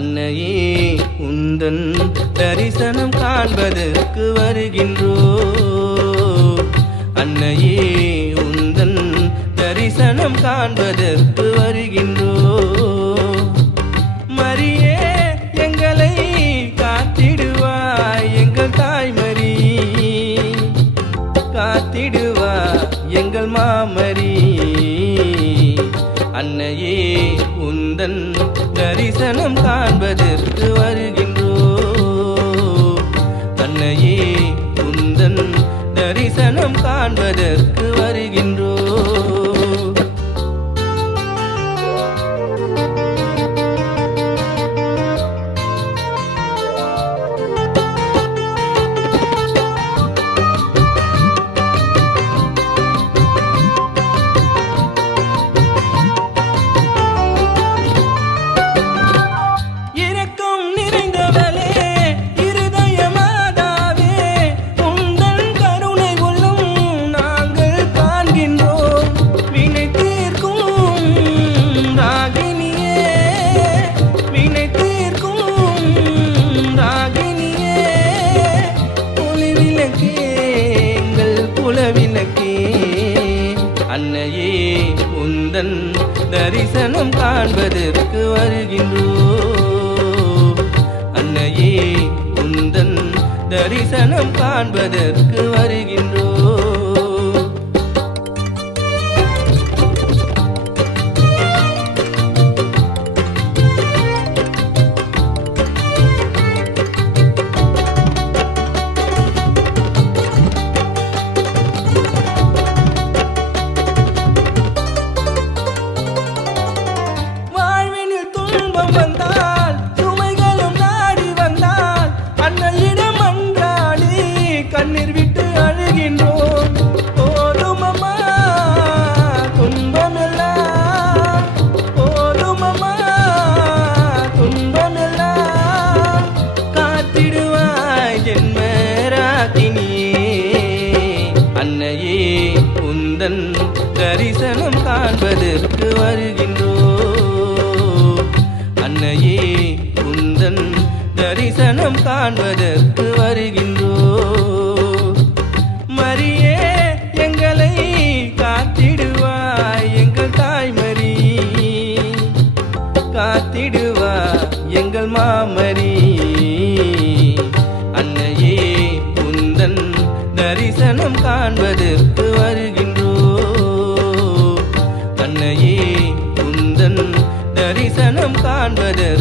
அன்னையே உந்தன் தரிசனம் காண்பதற்கு வருகின்றோ. அன்னையே உந்தன் தரிசனம் காண்பதற்கு வருகின்றோ. மரியே எங்களை காத்திடுவாய் எங்கள் தாய்மரி, காத்திடுவாய் எங்கள் மாமரி. அன்னையே உந்தன் தரிசனம் காண்பதற்கு வருகின்றோ. அன்னையே உந்தன் தரிசனம் காண்பதற்கு வருகின்றோ. அன்னையே உந்தன் தரிசனம் காண்பதற்கு வருகின்றோ. அன்னையே உந்தன் தரிசனம் காண்பதற்கு வருகின்றோ. வந்தால் சுமைகளும் நாடி வந்தால் அன்னையிடம் அன்றாடி கண்ணீர் விட்டு அழுகின்றோம். போதும் அம்மா துன்பமெல்லாம், போதும் அம்மா துன்பமெல்லாம், காத்திடுவாய் ஜென்மராகினியே. அன்னையே உந்தன் தரிசனம் காண்பதற்கு வருகின்றோ. அன்னையே உந்தன் தரிசனம் காண்பதற்கு வருகின்றோ. மரியே எங்களை காத்திடுவாய் எங்கள் தாய்மரி, காத்திடுவாய் எங்கள் மாமரி. அன்னையே உந்தன் தரிசனம் காண்பதற்கு வருகின்றோ. அன்னையே உந்தன் தரிசனம் காண்பதற்கு